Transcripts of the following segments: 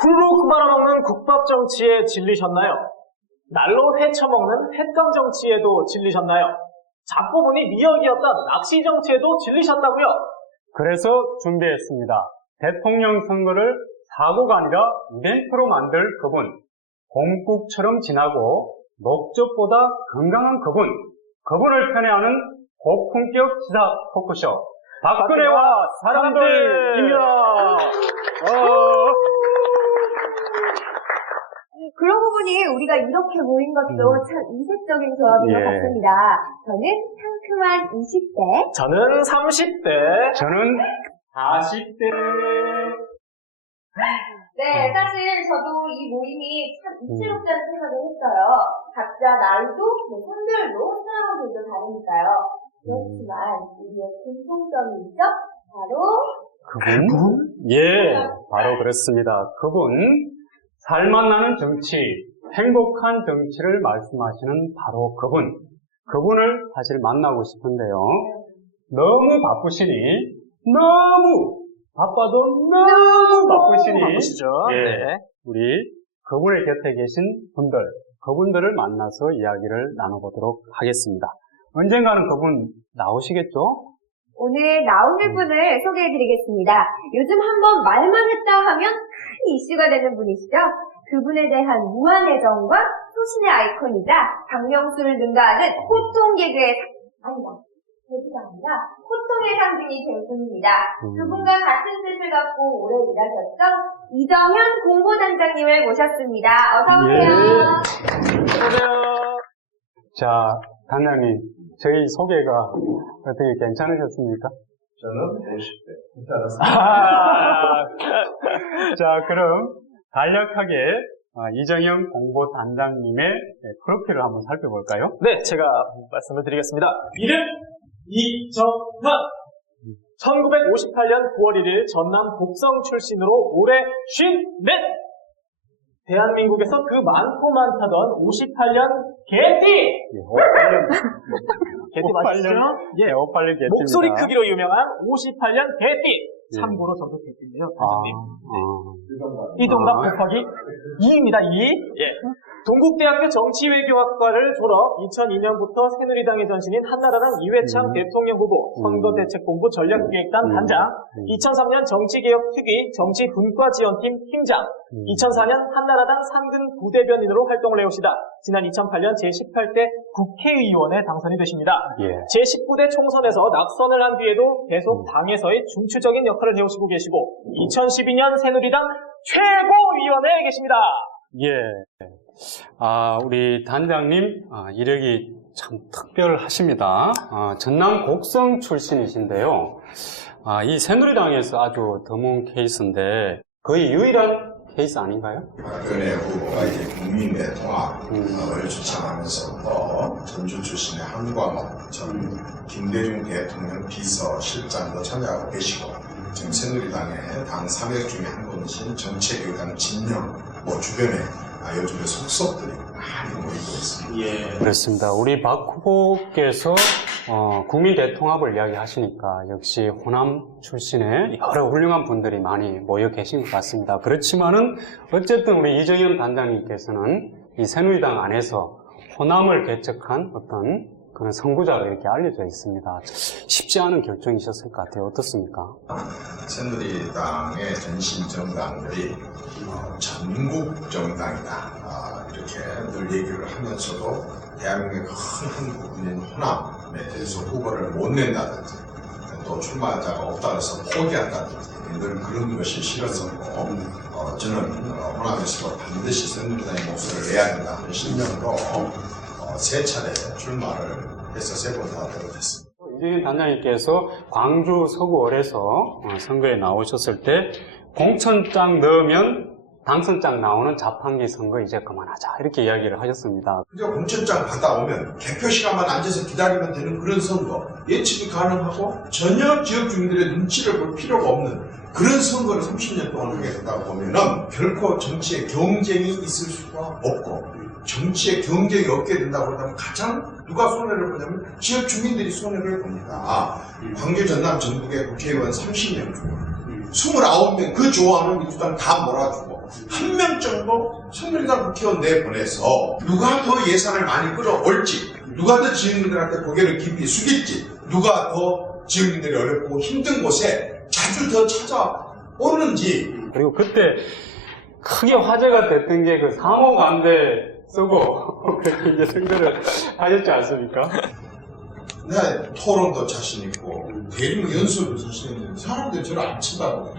훌룩 말아먹는 국밥 정치에 질리셨나요? 날로 헤쳐먹는 횟감 정치에도 질리셨나요? 잡고 보니 미역이었던 낚시 정치에도 질리셨다고요? 그래서 준비했습니다. 대통령 선거를 사고가 아니라 이벤트로 만들 그분, 봄국처럼 진하고 녹즙보다 건강한 그분을 편애하는 고품격 시사 토크쇼 박근혜와 사람들입니다. 그러고 보니 우리가 이렇게 모인 것도 참 이색적인 조합인 것 같습니다. 저는 상큼한 20대, 저는 30대, 저는 40대. 네, 사실 저도 이 모임이 참 이채롭다는 생각을 했어요. 각자 나이도, 성별도, 사랑하는 분도 다르니까요. 그렇지만 우리의 공통점이 있죠? 바로 그분? 예, 바로 그렇습니다. 그분, 살맛 나는 정치, 행복한 정치를 말씀하시는 바로 그분을 사실 만나고 싶은데요. 너무 바쁘시니, 너무 바빠도 너무 바쁘시니, 바쁘시죠? 예, 네. 우리 그분의 곁에 계신 그분들을 만나서 이야기를 나눠보도록 하겠습니다. 언젠가는 그분 나오시겠죠? 오늘 나오는 분을 소개해드리겠습니다. 요즘 한번 말만 했다 하면 큰 이슈가 되는 분이시죠? 그분에 대한 무한 애정과 소신의 아이콘이자 박명수를 능가하는 호통 개그의 개그가 아니라 호통의 상징이 된 분입니다. 그분과 같은 뜻을 갖고 오래 일하셨죠? 이정현 공보단장님을 모셨습니다. 어서오세요. 안녕하세요. 자, 단장님, 저희 소개가 어떻게 괜찮으셨습니까? 저는 50대. 괜찮았습니다. 자, 그럼 간략하게 이정현 공보단장님의 프로필을 한번 살펴볼까요? 네, 제가 말씀을 드리겠습니다. 이름 이정현. 1958년 9월 1일 전남 곡성 출신으로 올해 54. 대한민국에서 그 많고 많다던 58년 개띠! 58년. 개띠 맞으시죠? 예. 58년 개띠입니다. 목소리 크기로 유명한 58년 개띠! 참고로 저도 개띠인데요, 단장님. 이동갑 곱하기 2입니다, 2. 예. 동국대학교 정치외교학과를 졸업, 2002년부터 새누리당의 전신인 한나라당 이회창 대통령 후보, 선거대책본부 전략기획단 단장, 2003년 정치개혁특위 정치분과지원팀 팀장, 2004년 한나라당 상근 부대변인으로 활동을 해오시다 지난 2008년 제18대 국회의원에 당선이 되십니다. 예. 제19대 총선에서 낙선을 한 뒤에도 계속 당에서의 중추적인 역할을 해오시고 계시고 2012년 새누리당 최고위원회에 계십니다. 예. 우리 단장님, 이력이 참 특별하십니다. 전남 곡성 출신이신데요. 이 새누리당에서 아주 드문 케이스인데, 거의 유일한 케이스 아닌가요? 박근혜 후보가 이제 국민의 통합을 주창하면서부터 전주 출신의 한광호 전 김대중 대통령 비서실장도 참여하고 계시고, 지금 새누리당의 당 3역 중에 한 분이신 정책교당 진영 주변에 요즘에 속속들이 많이 모이고 있습니다. 예. 그렇습니다. 우리 박 후보께서 국민 대통합을 이야기하시니까 역시 호남 출신의 여러 훌륭한 분들이 많이 모여 계신 것 같습니다. 그렇지만은 어쨌든 우리 이정현 단장님께서는 이 새누리당 안에서 호남을 개척한 어떤 그런 선구자로 이렇게 알려져 있습니다. 쉽지 않은 결정이셨을 것 같아요. 어떻습니까? 새누리당의 전신 정당들이 전국 정당이다 이렇게 늘 얘기를 하면서도 대한민국의 큰 부분인 호남에 대해서 후보를 못 낸다든지 또 출마자가 없다 해서 포기한다든지 늘 그런 것이 싫었었고 저는 호남에서도 반드시 새누리당의 목소리를 내야 된다 하는 신념으로 세 차례 출마를 해서 세 번 다 되었습니다. 이정현 단장님께서 광주 서구을에서 선거에 나오셨을 때 공천장 넣으면 당선장 나오는 자판기 선거 이제 그만하자 이렇게 이야기를 하셨습니다. 그러니까 공천장 받아오면 개표 시간만 앉아서 기다리면 되는 그런 선거, 예측이 가능하고 전혀 지역 주민들의 눈치를 볼 필요가 없는 그런 선거를 30년 동안 하게 된다고 보면은 결코 정치에 경쟁이 있을 수가 없고 정치에 경쟁이 없게 된다고 그러면 가장 누가 손해를 보냐면 지역 주민들이 손해를 봅니다. 광주 전남 전북의 국회의원 30명 중에 29명 그 좋아하는 민주당 다 몰아주고 한 명 정도 새누리당 국회의원 내보내서 누가 더 예산을 많이 끌어올지, 누가 더 지역민들한테 고개를 깊이 숙일지, 누가 더 지역민들이 어렵고 힘든 곳에 자주 더 찾아오는지. 그리고 그때 크게 화제가 됐던 게 그 사모감대 쓰고 그렇게 이제 선거를 하셨지 않습니까? 네, 토론도 자신있고, 대리모 연수도 자신있는데, 사람들이 저를 안 친다고.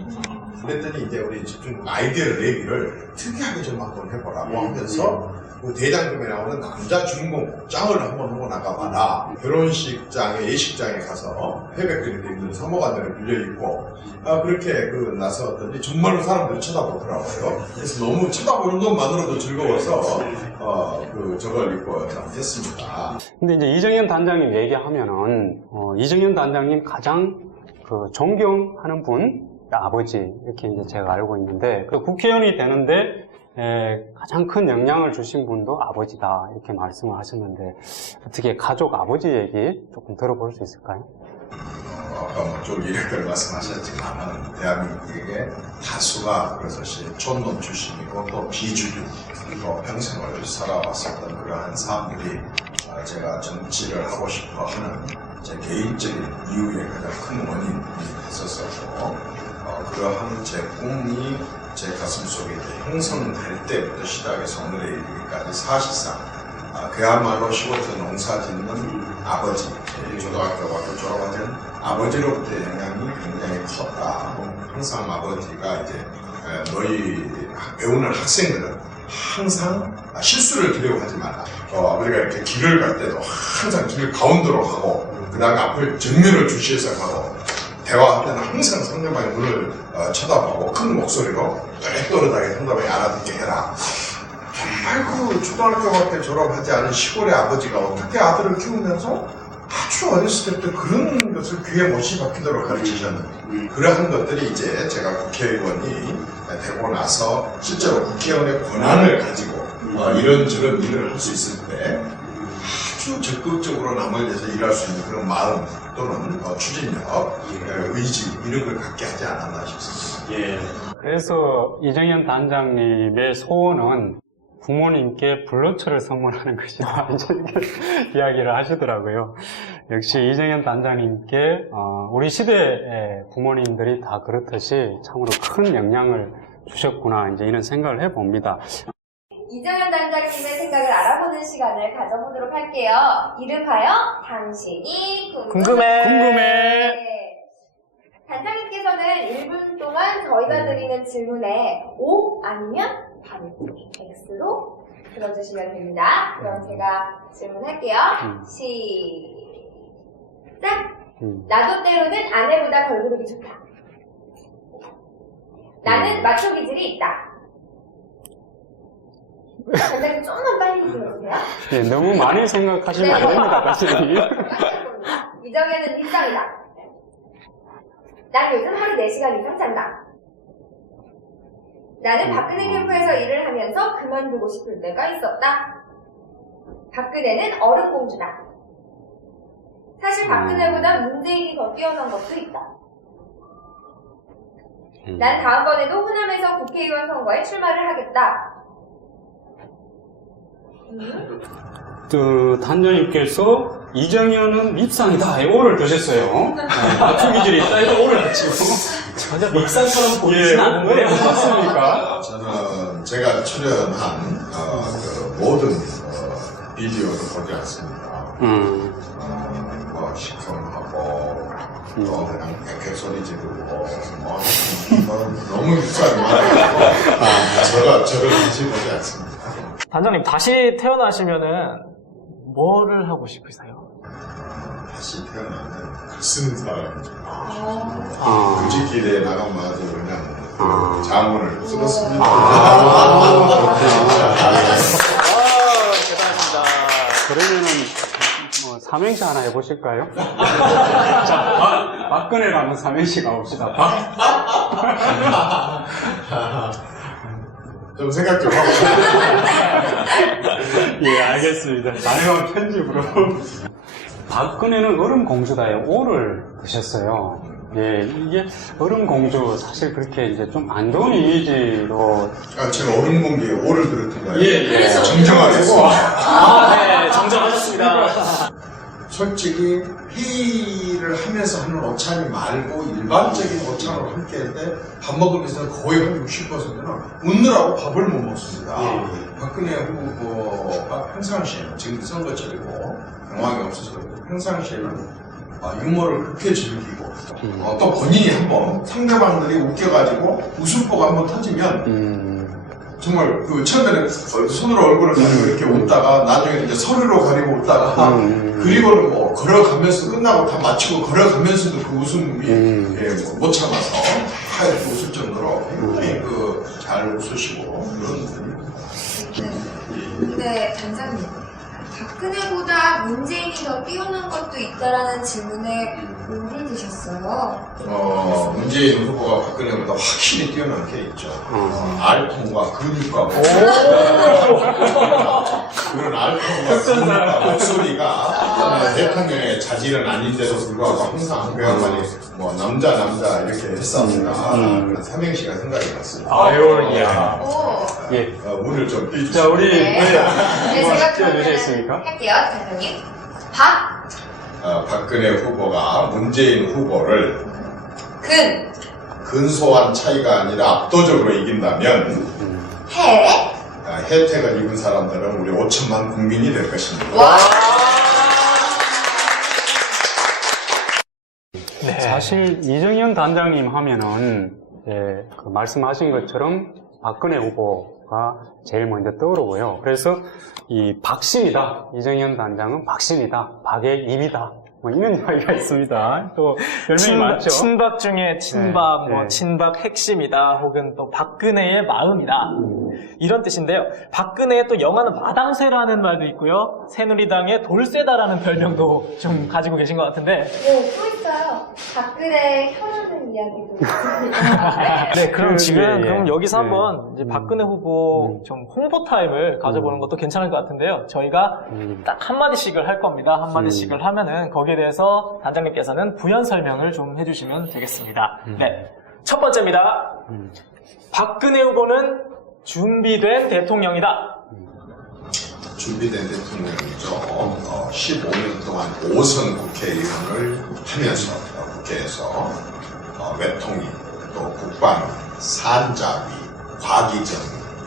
그랬더니 이제 우리 집중 아이디어 내기를 특이하게 좀 한번 해보라고 하면서, 그 대장금에 나오는 남자 주인공 짱을 한번 하고 나가봐라. 결혼식장에, 예식장에 가서 회백들이 있는 사모관들을 빌려입고, 그렇게 나섰더니 정말로 사람들이 쳐다보더라고요. 그래서 너무 쳐다보는 것만으로도 즐거워서, 저걸 입고 했습니다. 근데 이제 이정현 단장님 얘기하면은, 이정현 단장님 가장 존경하는 분, 아버지, 이렇게 이제 제가 알고 있는데, 그 국회의원이 되는데, 가장 큰 영향을 주신 분도 아버지다, 이렇게 말씀을 하셨는데, 어떻게 가족 아버지 얘기 조금 들어볼 수 있을까요? 아까 좀 이력을 말씀하셨지만, 대한민국에 다수가 그래서 촌놈 출신이고 또 비주류, 또 평생을 살아왔었던 그러한 사람들이 제가 정치를 하고 싶어 하는 제 개인적인 이유의 가장 큰 원인이 있었었고, 그러한 제 꿈이 제 가슴 속에 형성될 때부터 시작해서 오늘에 이르기까지 사실상 그야말로 시골에서 농사 짓는 아버지, 초등학교 졸업하는 아버지로부터의 영향이 굉장히 컸다. 항상 아버지가 이제 너희 배우는 학생들은 항상 실수를 두려워 하지 마라. 아버지가 이렇게 길을 갈 때도 항상 길 가운데로 가고, 그 다음에 앞을 정면을 주시해서 가고, 대화할 때는 항상 상대방의 눈을 쳐다보고 큰 목소리로 또렷또렷하게 상대방이 알아듣게 해라. 정말 그 초등학교밖에 졸업하지 않은 시골의 아버지가 어떻게 아들을 키우면서 아주 어렸을 때부터 그런 것을 귀에 못이 박히도록 가르치셨는지, 그러한 것들이 이제 제가 국회의원이 되고 나서 실제로 국회의원의 권한을 가지고 이런저런 일을 할 수 있을 때 아주 적극적으로 남을 위해서 일할 수 있는 그런 마음 또는 추진력, 의지, 이런 걸 갖게 하지 않았나 싶습니다. 예. 그래서 이정현 단장님의 소원은 부모님께 블루처를 선물하는 것이다, 이렇게 이야기를 하시더라고요. 역시 이정현 단장님께 우리 시대의 부모님들이 다 그렇듯이 참으로 큰 영향을 주셨구나, 이제 이런 생각을 해봅니다. 이정현 단장님의 생각을 알아보는 시간을 가져보도록 할게요. 이름하여 당신이 궁금해. 단장님께서는 1분 동안 저희가 드리는 질문에 O 아니면 X로 들어주시면 됩니다. 그럼 제가 질문할게요. 시작! 나도 때로는 아내보다 걸그룹이 좋다. 나는 마초 기질이 있다. 단장님 좀만 빨리 들어주세요. 네, 너무 많이 생각하시면 안 됩니다, 단장님. 이정현은 일상이다. 난 요즘 하루 4시간 이상 잔다. 나는 박근혜 캠프에서 일을 하면서 그만두고 싶을 때가 있었다. 박근혜는 어른공주다. 사실 박근혜보다 문재인이 더 뛰어난 것도 있다. 난 다음번에도 호남에서 국회의원 선거에 출마를 하겠다. 단장님께서 이정현은 밉상이다, O를 드셨어요. 맞춤 기질이 있다, 해서 O를 하시고. 전혀 밉상처럼 보이진 않은 거예요. 맞습니까? 저는 제가 출연한 모든 비디오를 보지 않습니다. 시청하고 또 그냥 백회 소리 지르고 너무 밉상이 많아가지고 저를 다시 보지 않습니다. 단장님, 다시 태어나시면은 뭐를 하고 싶으세요? 다시 태어나면 글 쓰는 사람이죠. 글짓길에 나가면 아주 그냥 자문을 쓰겠습니다. 대단합니다. 그러면은 삼행시 하나 해보실까요? 자, 박근혜로 한번 삼행시 가봅시다. 좀 생각 좀 하고. 예, 알겠습니다. 나중에 편집으로. 박근혜는 얼음 공주다에 O를 드셨어요. 예, 이게 얼음공주 사실 그렇게 이제 좀 안 좋은 이미지로. 제가 얼음 공기에 오를 들었던가요? 예. 정정하겠습니다. 네, 정정하셨습니다. 솔직히 회의를 하면서 하는 오찬이 말고 일반적인 오찬으로 함께 할 때 밥 먹으면서 거의 한 60%는 웃느라고 밥을 못 먹습니다. 박근혜 후보가 평상시에는 지금 선거철이고 경황이 없어서 그렇고 평상시에는 유머를 그렇게 즐기고 또 본인이 한번 상대방들이 웃겨가지고 웃음보가 한번 터지면 정말 그 처음에는 손으로 얼굴을 가리고 이렇게 웃다가 나중에 이제 서류로 가리고 웃다가 그리고는 뭐 걸어가면서 끝나고 다 마치고 걸어가면서도 그 웃음이 못 참아서 하얗게 웃을 정도로 굉장히 잘 웃으시고 그런 분이. 근데 단장님, 박근혜보다 문재인이 더 뛰어난 것도 있다라는 질문에 오를 드셨어요. 문재인 후보가 박근혜보다 확실히 뛰어난 게 있죠. 알통과 근육과 그런 알통과 목소리가 대통령의 자질은 아닌데도 불구하고 항상 그 양반이 뭐 남자 이렇게 했습니다. 그런 삼행시가 생각이 났습니다. 아유, 예. 오. 예. 문을 좀 띄주세요. 자, 우리, 네, 제가 띄워주시겠습니까? 그러면 할게요, 단장님. 박, 박근혜 후보가 문재인 후보를 근소한 차이가 아니라 압도적으로 이긴다면 해, 혜택을 입은 사람들은 우리 5천만 국민이 될 것입니다. 와. 사실 이정현 단장님 하면은 예, 그 말씀하신 것처럼 박근혜 후보가 제일 먼저 떠오르고요. 그래서 이 박신이다. 이정현 단장은 박신이다. 박의 입이다. 뭐 이런 이야기가 있습니다. 또 별명이 많죠. 친박 중에 친박, 네, 뭐 네. 친박 핵심이다, 혹은 또 박근혜의 마음이다, 이런 뜻인데요. 박근혜의 또 영화는 마당쇠라는 말도 있고요. 새누리당의 돌쇠다라는 별명도 좀 가지고 계신 것 같은데. 네, 또 있어요. 박근혜 혈흔 이야기도 있습니다. 네, 그럼 지금 예, 예. 그럼 여기서 네. 한번 이제 박근혜 후보 좀 홍보 타임을 가져보는 것도 괜찮을 것 같은데요. 저희가 딱 한마디씩을 할 겁니다. 한마디씩을 하면은 거기에 대해서 단장님께서는 부연 설명을 좀 해주시면 되겠습니다. 네, 첫 번째입니다. 박근혜 후보는 준비된 대통령이다. 준비된 대통령이죠. 15년 동안 5선 국회의원을 하면서 국회에서 외통위, 또 국방, 산자위, 과기정,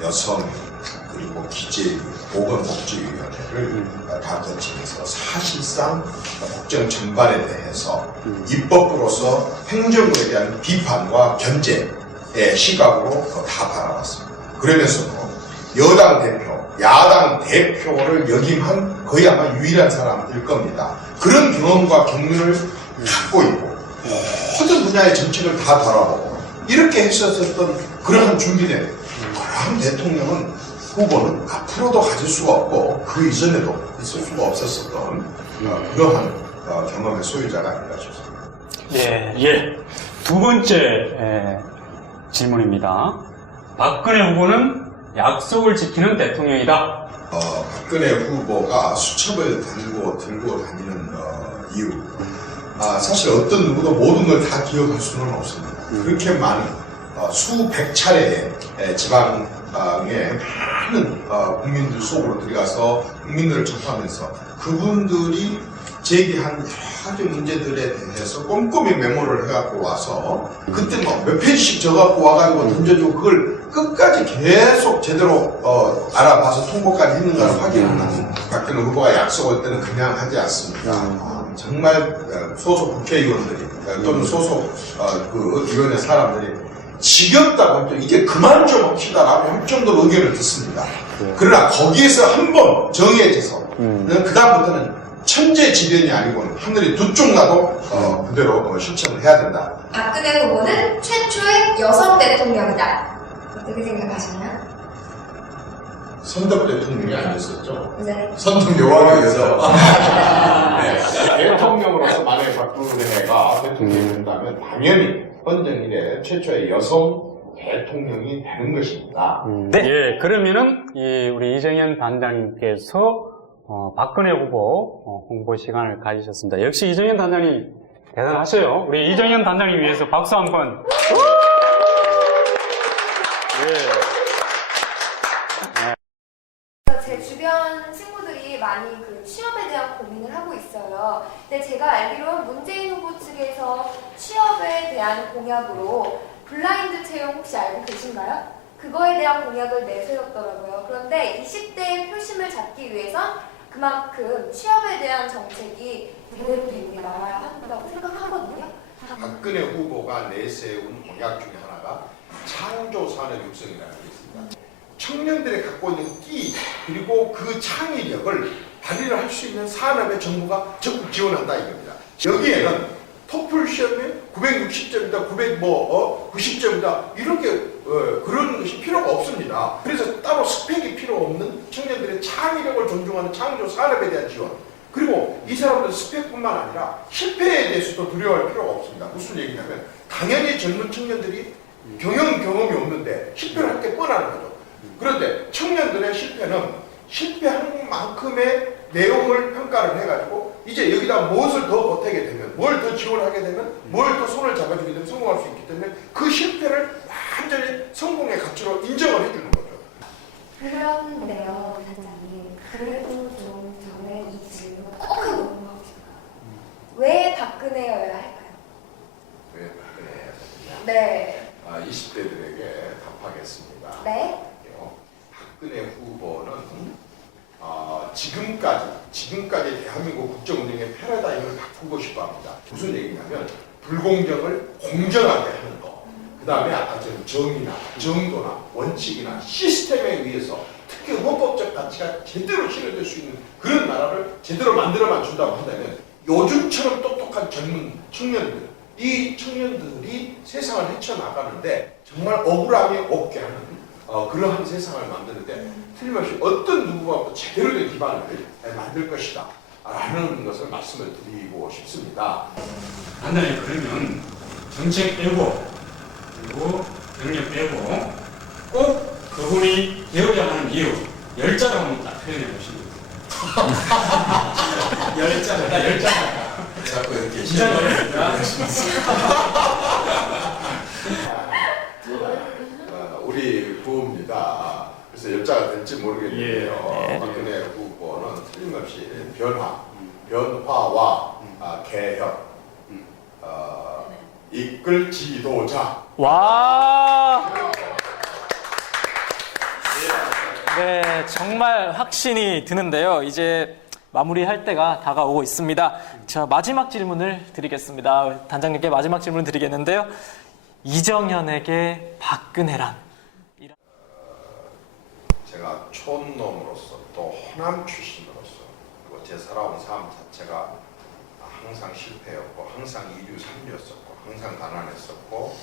여성, 그리고 기재위, 보건복지위원회를 다 거치면서 사실상 국정 전반에 대해서 입법부로서 행정부에 대한 비판과 견제의 시각으로 다 바라봤습니다. 그러면서도 여당 대표, 야당 대표를 역임한 거의 아마 유일한 사람일 겁니다. 그런 경험과 경륜을 갖고 있고 모든 분야의 정책을 다 바라보고 이렇게 했었던 그러한 준비된 그러한 대통령은 후보는 앞으로도 가질 수가 없고 그 이전에도 있을 수가 없었던 그러한 경험의 소유자가 아닌가 싶습니다. 예. 두 번째 질문입니다. 박근혜 후보는 약속을 지키는 대통령이다. 박근혜 후보가 수첩을 들고 다니는 이유. 사실 어떤 누구도 모든 걸 다 기억할 수는 없습니다. 그렇게 많은 수백 차례의 지방의 많은 국민들 속으로 들어가서 국민들을 접하면서 그분들이 제기한 여러 가지 문제들에 대해서 꼼꼼히 메모를 해갖고 와서 그때 뭐 몇 페이지씩 적어갖고 와가지고 던져주고 그걸 끝까지 계속 제대로 알아봐서 통보까지 했는가를 확인하는 박근혜 후보가 약속할 때는 그냥 하지 않습니다. 정말 소속 국회의원들이 또는 소속 그 의원의 사람들이 지겹다고 하면 이게 그만 좀 합시다라고 할 정도로 의견을 듣습니다. 그러나 거기에서 한번 정해져서 그 다음부터는 천재지변이 아니고는 하늘이 두 쪽 나도 그대로 실천을 해야 된다. 박근혜 후보는 최초의 여성 대통령이다. 어떻게 생각하시나요? 선덕 대통령이 아니었었죠. 네. 선덕 여왕이어서 대통령으로서 만약에 박근혜가 대통령이 된다면 당연히 헌정 이래 최초의 여성 대통령이 되는 것입니다. 네. 예, 그러면은 우리 이정현 단장님께서 박근혜 후보 홍보 시간을 가지셨습니다. 역시 이정현 단장님 대단하셔요. 우리 이정현 단장님 위해서 박수 한번. 제 주변 친구들이 많이 그 취업에 대한 고민을 하고 있어요. 근데 제가 알기로는 문재인 후보 측에서 취업에 대한 공약으로 블라인드 채용 혹시 알고 계신가요? 그거에 대한 공약을 내세웠더라고요. 그런데 20대의 표심을 잡기 위해선 그만큼 취업에 대한 정책이 제대로 되게 나와야 한다고 생각하거든요. 박근혜 후보가 내세운 공약 중에 하나가 창조 산업 육성이라는 게 있습니다. 청년들이 갖고 있는 끼 그리고 그 창의력을 발휘를 할 수 있는 산업에 정부가 적극 지원한다 이겁니다. 여기에는 토플 시험에 960점이다, 90점이다 이렇게 그런 것이 필요가 없습니다. 그래서 따로 스펙이 필요 없는 청년들의 창의력을 존중하는 창조 산업에 대한 지원. 그리고 이 사람들 스펙뿐만 아니라 실패에 대해서도 두려워할 필요가 없습니다. 무슨 얘기냐면 당연히 젊은 청년들이 경험이 없는데 실패를 할 게 뻔하는 거죠. 그런데 청년들의 실패는 실패한 만큼의 내용을 평가를 해가지고 이제 여기다 무엇을 더 보태게 되면 뭘 더 지원하게 되면 뭘 더 손을 잡아주게 되면 성공할 수 있기 때문에 그 실패를 완전히 성공의 가치로 인정을 해주는 거죠. 그런데요, 단장님. 그래도 좀 저는 이 질문 꼭 넘어가고 싶어요. 왜 박근혜여야 할까요? 왜 박근혜 해야 되느냐? 네. 20대들에게 답하겠습니다. 네. 박근혜 후보는 지금까지 대한민국 국정운영의 패러다임을 바꾸고 싶어합니다. 무슨 얘기냐면 불공정을 공정하게 하는 거. 그 다음에 아까 전 정의나 정도나 원칙이나 시스템에 의해서 특히 헌법적 가치가 제대로 실현될 수 있는 그런 나라를 제대로 만들어만 준다고 한다면 요즘처럼 똑똑한 젊은 청년들, 이 청년들이 세상을 헤쳐나가는데 정말 억울함이 없게 하는 그러한 세상을 만드는데 틀림없이 어떤 누구가 제대로 된 기반을 만들 것이다 라는 것을 말씀을 드리고 싶습니다. 단장님, 그러면 정책 빼고 그리고 경력 빼고 꼭 그분이 되어야 하는 이유 10자로 한번 딱 표현해 보시면 돼요. 10자로 자꾸 이렇게 진짜 어렵습니다. 우리 부부입니다. 그래서 열자가 될지 모르겠는데요. 박근혜 후보는 틀림없이 변화와 개혁, 이끌 지도자. 와. 네, 정말 확신이 드는데요. 이제 마무리할 때가 다가오고 있습니다. 자, 마지막 질문을 드리겠습니다. 단장님께 마지막 질문 드리겠는데요. 이정현에게 박근혜란? 제가 촌놈으로서 또 호남 출신으로서 그리고 제 살아온 삶 자체가 항상 실패였고 항상 이류삼류였었고 항상 가난했었고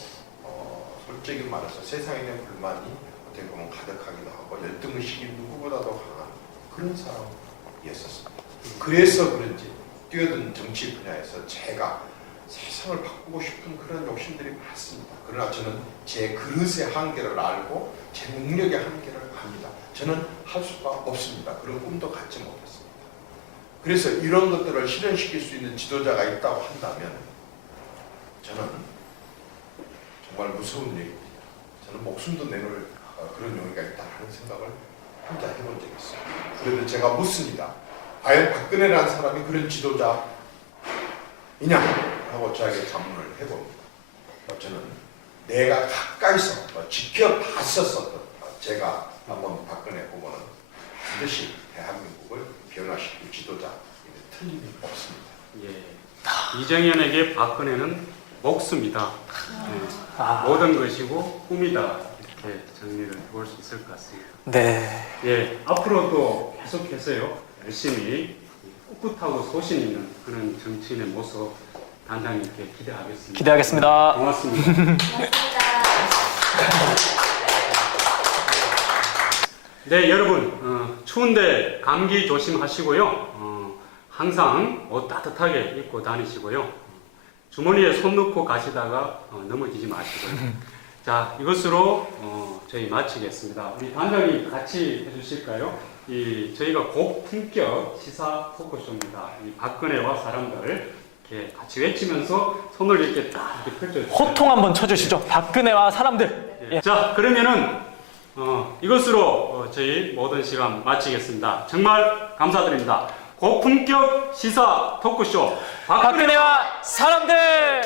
솔직히 말해서 세상에 대한 불만이 어떻게 보면 가득하기도 하고 열등의식이 누구보다도 강한 그런 사람이었었습니다. 그래서 그런지 뛰어든 정치 분야에서 제가 세상을 바꾸고 싶은 그런 욕심들이 많습니다. 그러나 저는 제 그릇의 한계를 알고 제 능력의 한계를 압니다. 저는 할 수가 없습니다. 그런 꿈도 갖지 못했습니다. 그래서 이런 것들을 실현시킬 수 있는 지도자가 있다고 한다면 저는 정말 무서운 얘기입니다. 저는 목숨도 내놓을 그런 용의가 있다는 생각을 혼자 해본 적이 있어요. 그래도 제가 묻습니다. 과연 박근혜라는 사람이 그런 지도자이냐 하고 저에게 자문을 해봅니다. 저는 내가 가까이서 지켜봤었던 제가 한번 박근혜 후보는 반드시 대한민국을 변화시킬 지도자 틀림이 없습니다. 예. 이정현에게 박근혜는 목숨이다. 모든 것이고 꿈이다. 이렇게 정리를 해볼 수 있을 것 같습니다. 네. 예, 앞으로도 계속해서요 열심히 꿋꿋하고 소신 있는 그런 정치인의 모습 단장님께 기대하겠습니다. 기대하겠습니다. 고맙습니다. 고맙습니다. 네, 여러분 추운데 감기 조심하시고요. 항상 옷 따뜻하게 입고 다니시고요. 주머니에 손 넣고 가시다가 넘어지지 마시고요. 자, 이것으로 저희 마치겠습니다. 우리 단장님 같이 해주실까요? 저희가 고품격 시사 토크쇼입니다. 이 박근혜와 사람들 예, 같이 외치면서 손을 이렇게 딱 이렇게 펼쳐주세요. 호통 한번 쳐주시죠. 박근혜와 사람들. 예. 자, 그러면은 이것으로 저희 모든 시간 마치겠습니다. 정말 감사드립니다. 고품격 시사 토크쇼 박근혜와 사람들.